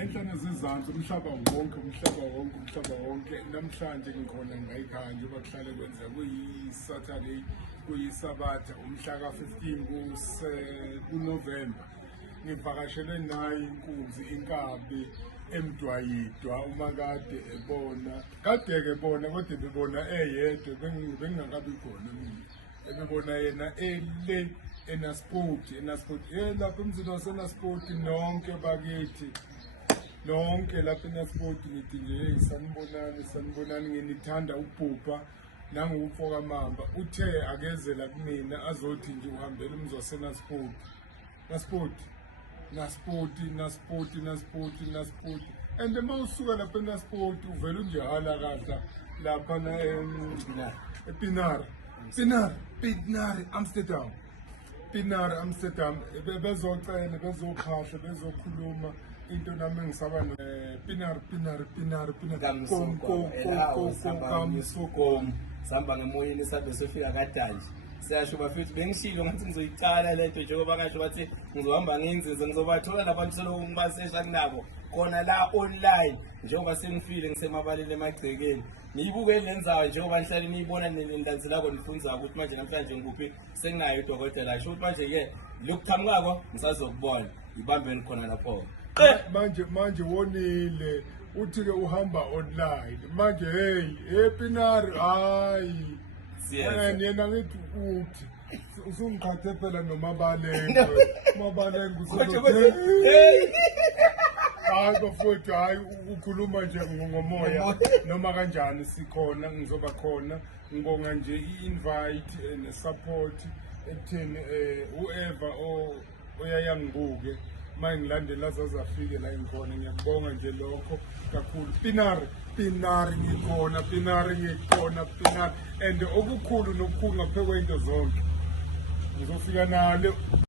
enhlane zizansi umhlaba wonke namhlanje ngikhona ngayikhaya njengoba kuhlale kwenzeka kuyi-Saturday kuyisabatha umhla ka-15 kuNovemba ngivakashele nayo inkunzi inkabi emdwayidwa uma kade ebona kade-ke bona kodwa bebona eyedwa bengingakabi khona mina ebebona yena ele eNaspoti lapho emzini waseNaspoti nonke bakithi nonke lapho eNaspoti ngithi nje sanibonani nginithanda ubhubha nangufoka mamba uthe akezela kumina azothi nje uhambele umzi waseNaspoti Naspoti and mawusuka lapha eNaspoti uvela unje hala kahla lapha ePinar Amsterdam bezocela bezophahla bezokhuluma into nami engisaba Pinar Kamsukom sihamba ngemoyeni sabe sofika kadanje siyasho bafethu bengishilo ngathi ngizoyicala lento njengoba kasho bathi ngizohamba ngenzize ngizobathola labantu selokhu ngibasesha kunabo khona la online njengoba sengifile ngisemabaleni emagcekeni niyibuke lenzayo njengoba nihlale niyibona nendanzi lakho nifunza ukuthi manje namhlanje ngikuphi senginayo idokotela asho ukuthi manje ke lokuqhamukako ngisazokubona ibambeni khona lapho manje wonile uthi ke uhamba online manje hey Pinar hayi yena ngithi uthi usungikhathe phela noMabalengu hayi bafowethu hayi ukhuluma nje ngomoya noma kanjani sikhona ngizoba khona ngibonga nje i-invite ne-support ekutheni whoever oyayangibuke uma ngilandela zazafike la ngikhona ngiyakubonga nje lokho kakhulu Pinar ngikhona and okukhulu nokukhulu ngaphe kwento zonke ngizofika nalo